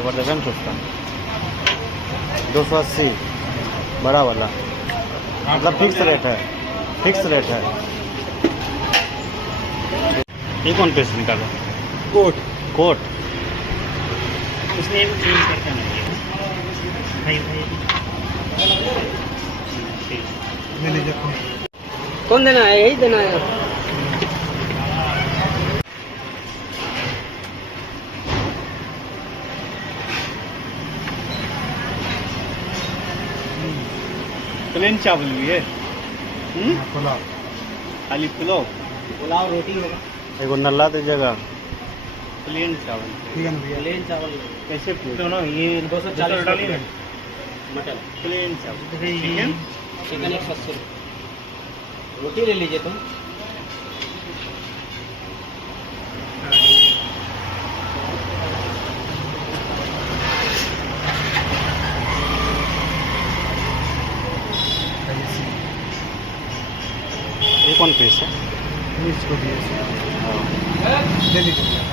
एक बार देखा ना उसका 280 बड़ा वाला, मतलब फिक्स रेट है, फिक्स रेट है। ये कौन पीस निकाला? कोट कोट उसने भी चेंज करके नहीं दिया भाई भाई ले लीजिए फोन। कौन देना है? यही देना है। प्लेन चावल भी है, पुलाव खाली पुलाव, पुलाव रोटी होगा। एगो नल्ला दीजिएगा। प्लेन चावल ठीक है ना भैया? प्लेन चावल कैसे प्लेन? तो ना ये 240 डाली ना मटन, प्लेन चावल चिकन चिकन 180। रोटी ले लीजिए तुम। ये कौन पीस है? इसको दिए हाँ। ले लीजिए भैया।